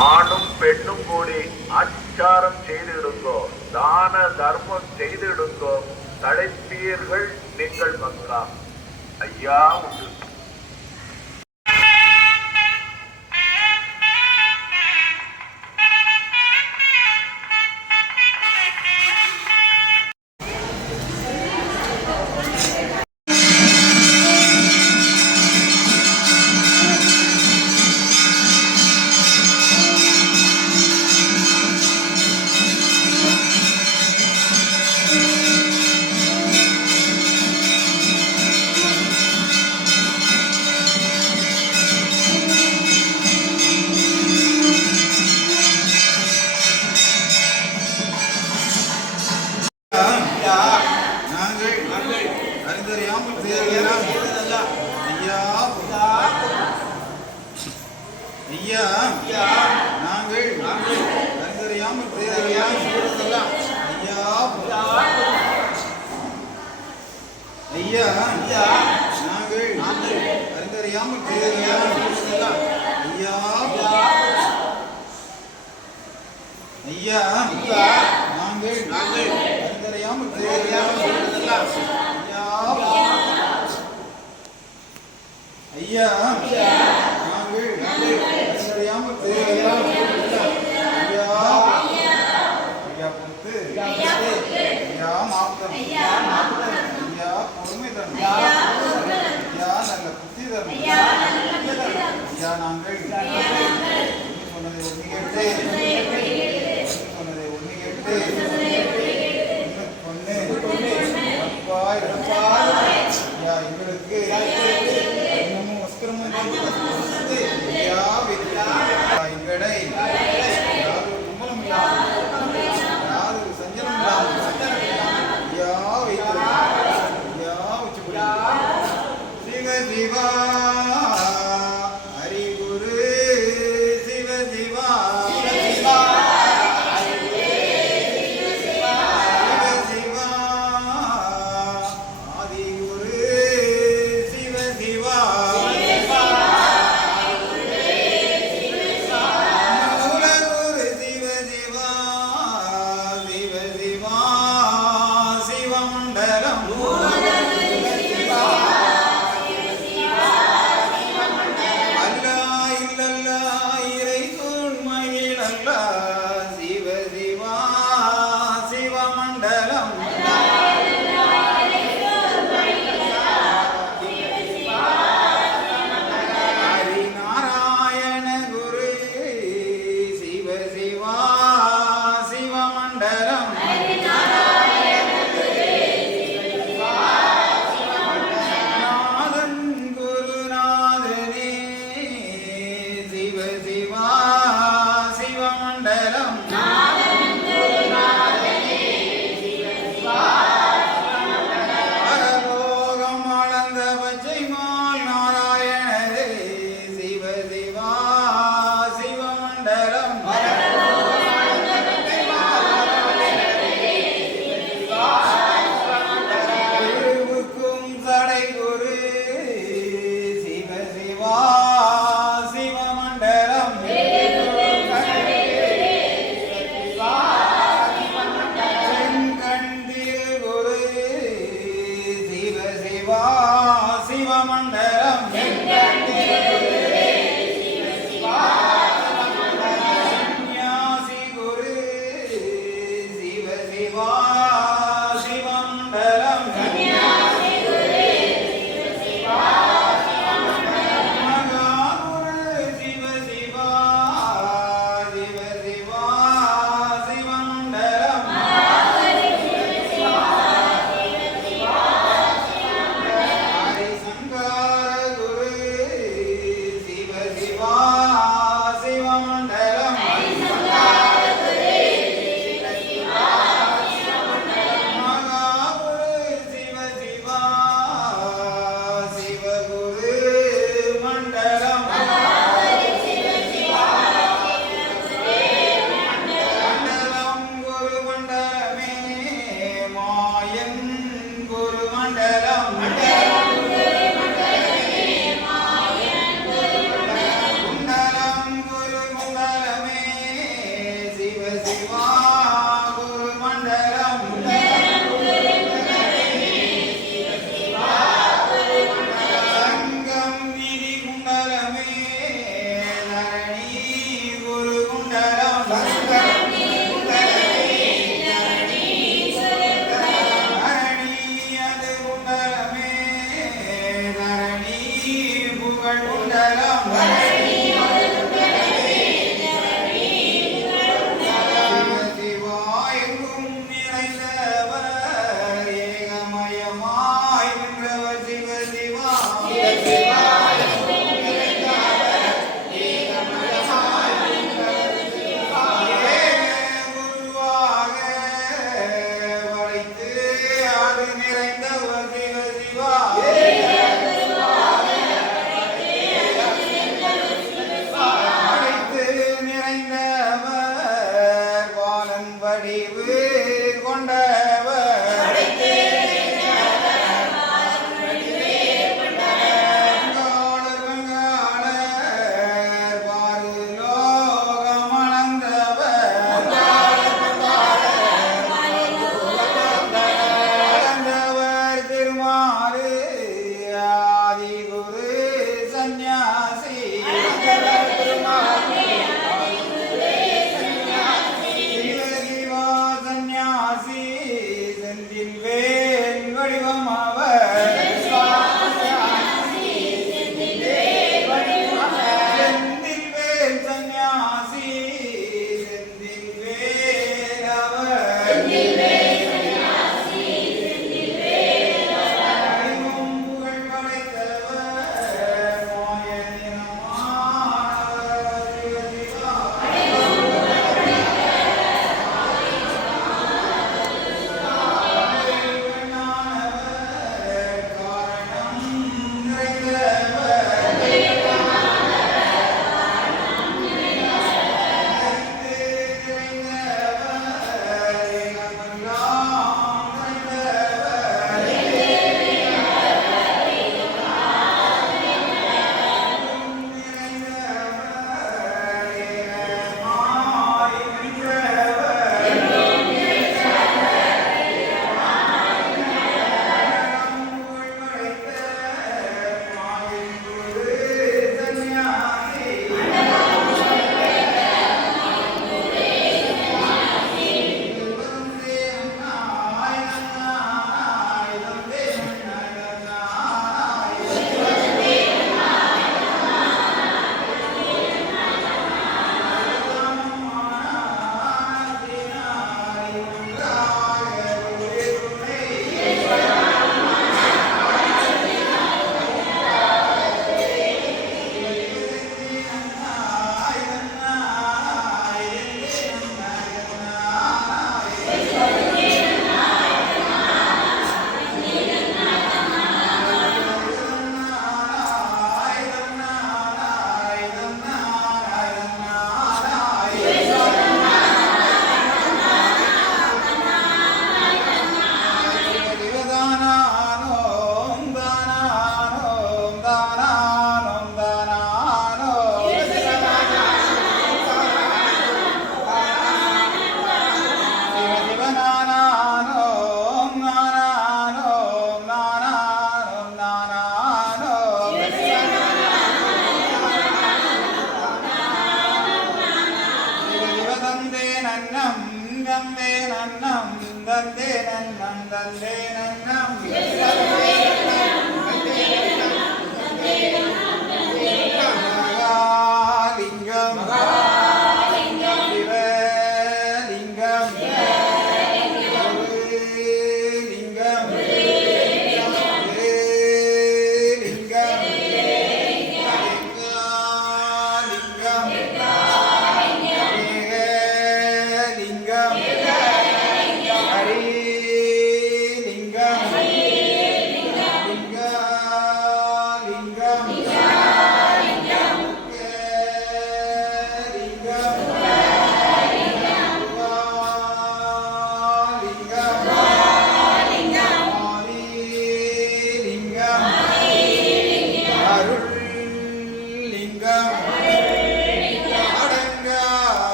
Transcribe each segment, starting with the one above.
ஆணும் பெண்ணும் கூடி அச்சாரம் செய்திடுங்கோ, தான தர்மம் செய்திடுங்கோ, தடைப்பீர்கள் நீங்கள் மக்கா. ஐயா உண்டு. ஐயா நாங்கள் அறிந்தறியாமல் செய்ததெல்லாம் ஐயா நாங்கள் அறிந்தறியாமல் செய்ததெல்லாம் ஐயா நாங்கள் அறிந்தறியாமல் செய்ததெல்லாம் ஐயா நாங்கள் அறிந்தறியாமல் செய்ததெல்லாம் ஐயா பொறுத்து ஐயா மாற்றம் ஐயா பொறுமை தரும் ஐயா நல்ல புத்தி தரும் ஐயா நாங்கள் சொன்னதை ஒண்ணு கேட்டு சொன்னதை ஒண்ணு கேட்டு ஐயா எங்களுக்கு இன்னமும் வஸ்திரமும் ஐயா எங்களை யாரு கும்பலம் இல்லாமல் யாரு சஞ்சலம் இல்லாமல் ஐயா வைத்து ஐயா வச்சு சிவ சிவா ஹரிகுரு சிவ சிவா சிவமண்டலம் லிங்கம் தேனன்னம் தந்தே நன்னம் தந்தே நன்னம் மகாலிங்கம் சிவலிங்கம் லிங்கம்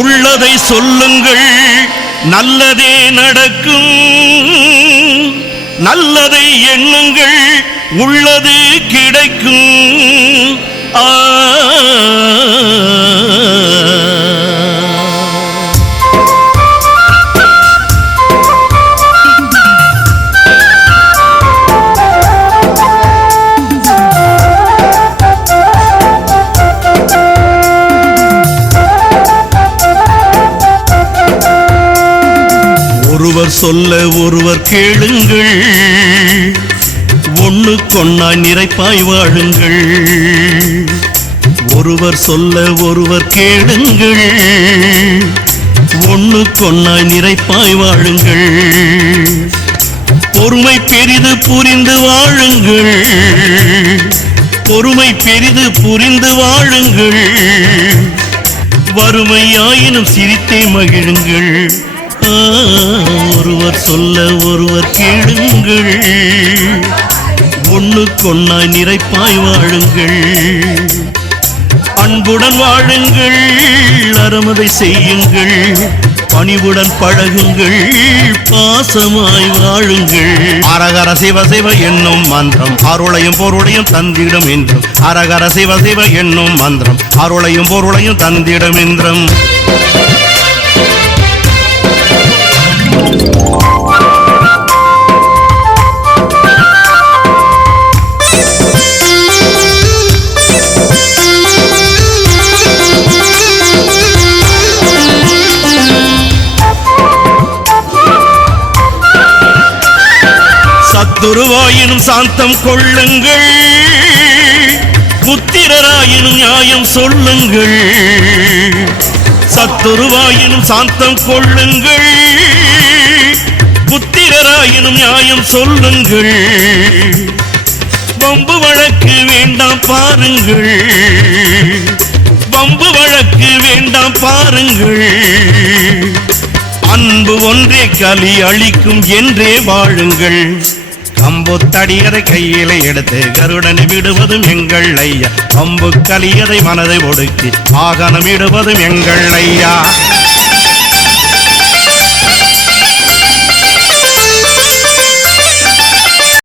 உள்ளதை சொல்லுங்கள், நல்லதே நடக்கும். நல்லதை எண்ணுங்கள், உள்ளது கிடைக்கும். ஒருவர் சொல்ல ஒருவர் கேளுங்கள், ஒண்ணுக்கொன்னாய் நிறைப்பாய் வாழுங்கள். ஒருவர் சொல்ல ஒருவர் கேளுங்கள், ஒண்ணுக்கொன்னாய் நிறைப்பாய் வாழுங்கள். பொறுமை பெரிது புரிந்து வாழுங்கள், பொறுமை பெரிது புரிந்து வாழுங்கள். வறுமையாயினும் சிரித்தே மகிழுங்கள். ஒருவர் சொல்ல ஒருவர் கேளுங்கள், ஒண்ணுக்கொன்னாய் நிறைப்பாய் வாழுங்கள். அன்புடன் வாழுங்கள், அறமதை செய்யுங்கள். பணிவுடன் பழகுங்கள், பாசமாய் வாழுங்கள். அரகர சிவ சிவ என்னும் மந்திரம் அருளையும் பொருளையும் தந்திடும் என்றும். அரகர சிவ சிவ என்னும் மந்திரம் அருளையும் பொருளையும் தந்திடும் என்றும். சத்துருவாயினும் சாந்தம் கொள்ளுங்கள், புத்திரராயினும் நியாயம் சொல்லுங்கள். சத்துருவாயினும் சாந்தம் கொள்ளுங்கள், புத்திரராயினும் நியாயம் சொல்லுங்கள். வம்பு வழக்கு வேண்டாம் பாருங்கள், வம்பு வழக்கு வேண்டாம் பாருங்கள். அன்பு ஒன்றே கலி அளிக்கும் என்றே வாழுங்கள். கம்புத்தடியதை கையில எடுத்து கருடனை விடுவதும் எங்கள் ஐயா. கம்பு கலியதை மனதை ஒடுக்கி வாகனம் விடுவதும் எங்கள் ஐயா.